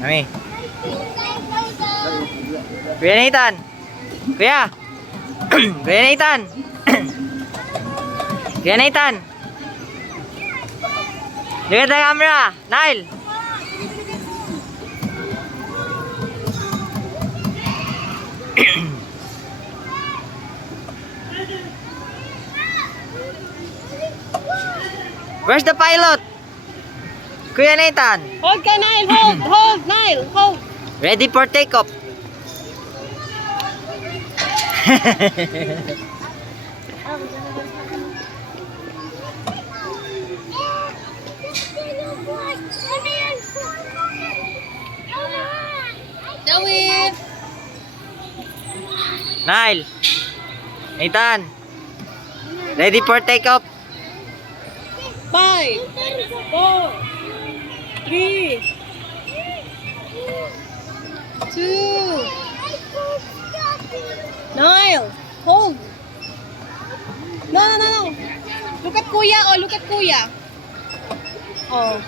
Mami. Kuya Nathan. Kuya. Kuya Nathan. Kuya Nathan. Look at the camera. Nile. Where's the pilot? Kuya Nathan. Hold ka, Nile. Hold, Nile. Hold. Ready for takeoff. Dawid. Nile. Nathan. Ready for takeoff. 5, 4, 3, 2. Nile. Hold. No. Look at Kuya. Oh, look at Kuya. Oh.